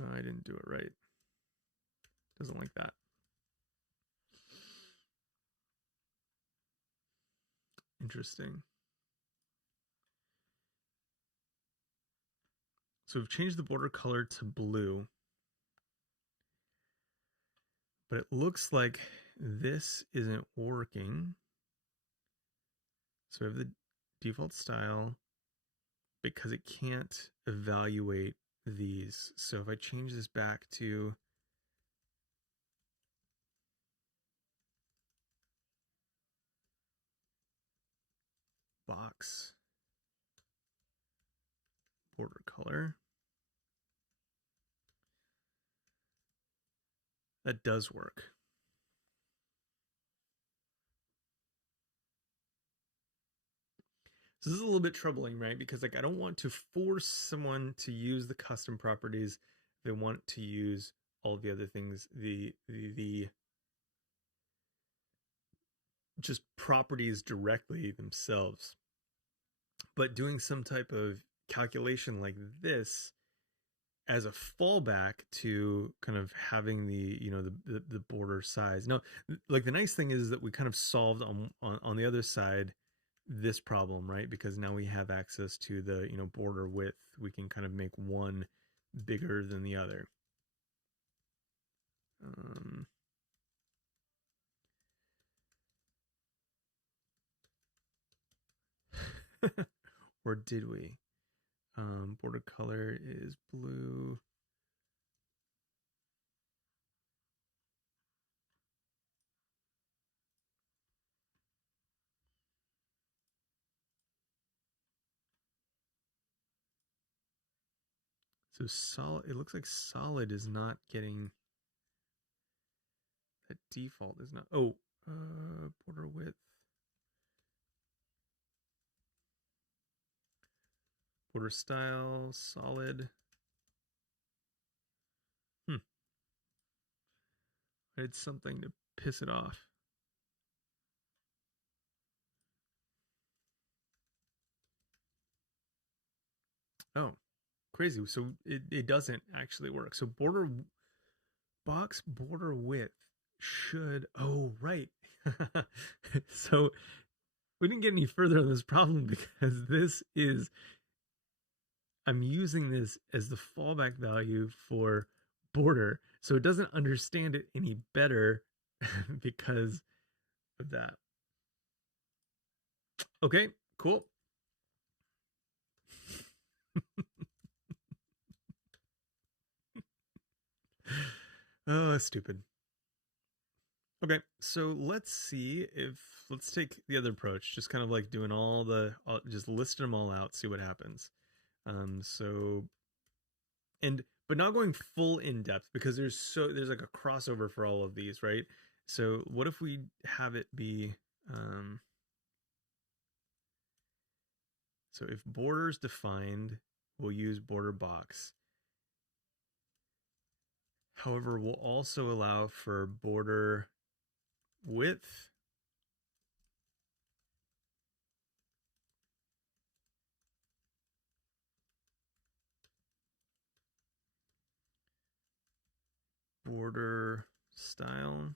I didn't do it right. Doesn't like that. Interesting. So we've changed the border color to blue, but it looks like this isn't working. So we have the default style because it can't evaluate these. So if I change this back to box border color, that does work. So this is a little bit troubling, right? Because like I don't want to force someone to use the custom properties. They want to use all the other things, the just properties directly themselves. But doing some type of calculation like this as a fallback to kind of having the the border size. Now, like the nice thing is that we kind of solved on the other side this problem, right? Because now we have access to the border width. We can kind of make one bigger than the other. Or did we? Border color is blue. So solid, it looks like solid is not getting, that default is not, oh, border width. Border style, solid. I did something to piss it off. Oh, crazy. So it doesn't actually work. So box border width should, oh, right. So we didn't get any further on this problem because this is, I'm using this as the fallback value for border. So it doesn't understand it any better because of that. Okay, cool. Oh, stupid. Okay, so let's take the other approach, just kind of like doing just listing them all out, see what happens. So, but not going full in depth because there's like a crossover for all of these, right? So what if we have it be, so if border is defined, we'll use border box. However, we'll also allow for border width. Border style.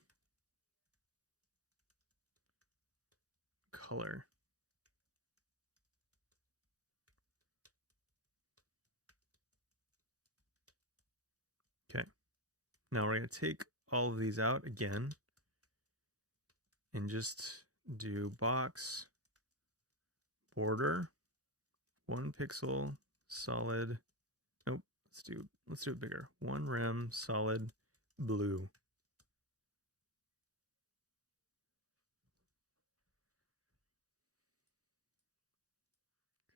color. Okay, now we're going to take all of these out again and just do box, border, 1 pixel, solid. Nope, let's do it bigger. 1 rem, solid, blue.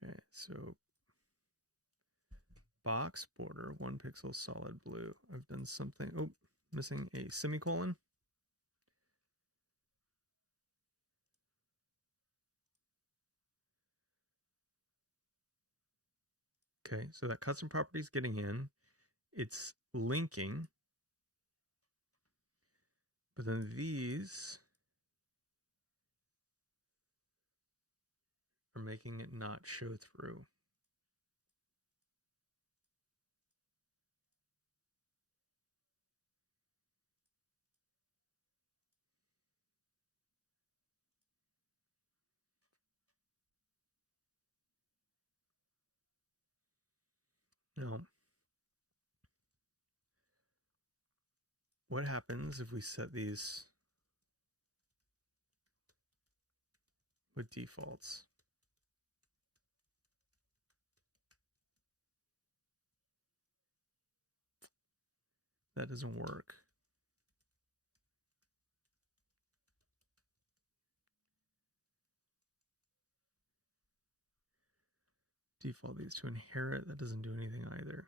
Okay, so box, border, 1 pixel, solid, blue. I've done something. Oh, missing a semicolon. Okay, so that custom property is getting in. It's linking. But then these are making it not show through. Now, what happens if we set these with defaults? That doesn't work. Default these to inherit. That doesn't do anything either.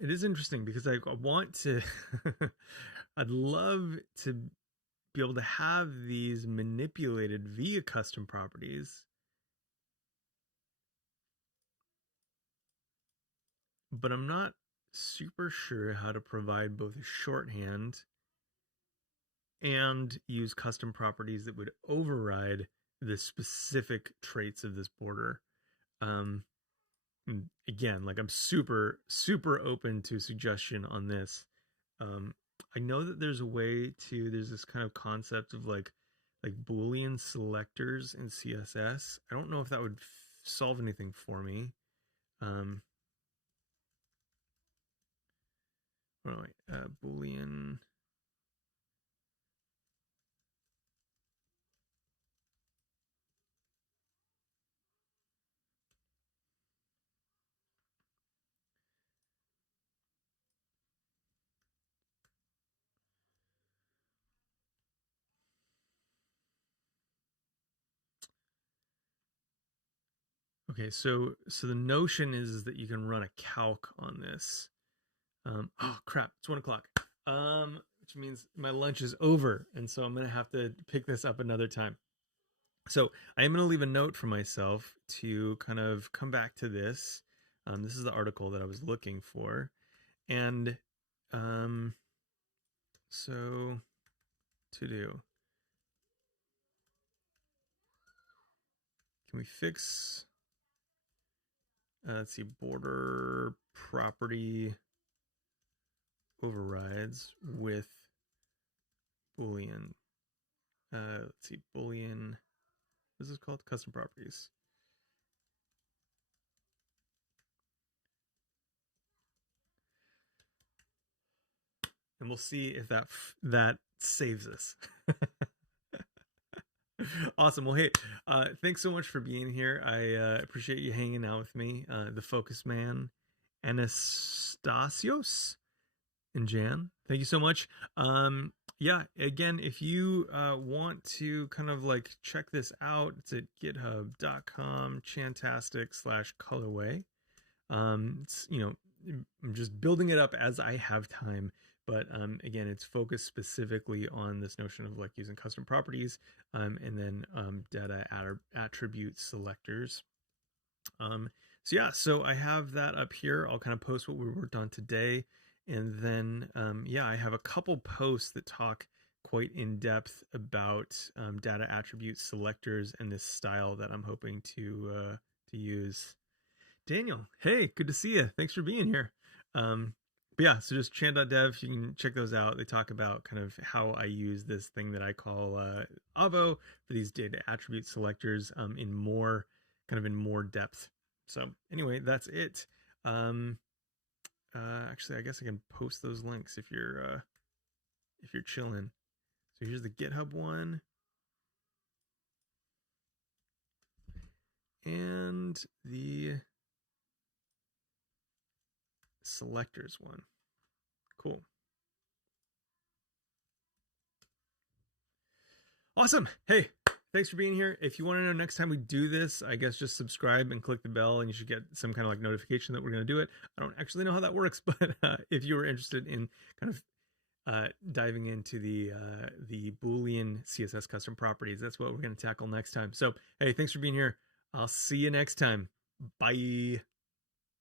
It is interesting because I want to, I'd love to be able to have these manipulated via custom properties, but I'm not super sure how to provide both a shorthand and use custom properties that would override the specific traits of this border. Again, like I'm super open to suggestion on this. I know that there's a way to, there's this kind of concept of like Boolean selectors in CSS. I don't know if that would solve anything for me. Boolean. Okay, so the notion is that you can run a calc on this. Oh crap, it's 1 o'clock. Which means my lunch is over, and so I'm gonna have to pick this up another time. So I am gonna leave a note for myself to kind of come back to this. This is the article that I was looking for, and so to do. Can we fix? Let's see, border property overrides with Boolean. Let's see, Boolean. This is called custom properties. And we'll see if that saves us. Awesome. Well, hey, thanks so much for being here. I appreciate you hanging out with me. The Focus Man, Anastasios, and Jan. Thank you so much. Yeah, again, if you want to kind of like check this out, it's at github.com chantastic/colorway. It's, you know, I'm just building it up as I have time. But again, it's focused specifically on this notion of like using custom properties and then data attribute selectors. So yeah, so I have that up here. I'll kind of post what we worked on today. And then, yeah, I have a couple posts that talk quite in depth about data attribute selectors and this style that I'm hoping to use. Daniel, hey, good to see you. Thanks for being here. But yeah, so just chant.dev, you can check those out. They talk about kind of how I use this thing that I call AVO for these data attribute selectors in more depth. So anyway, that's it. Actually, I guess I can post those links if you're chilling. So here's the GitHub one. And the selectors one. Cool. Awesome. Hey, thanks for being here. If you want to know next time we do this, I guess just subscribe and click the bell and you should get some kind of like notification that we're going to do it. I don't actually know how that works, but if you are interested in kind of diving into the Boolean CSS custom properties, that's what we're going to tackle next time. So, hey, thanks for being here. I'll see you next time. Bye.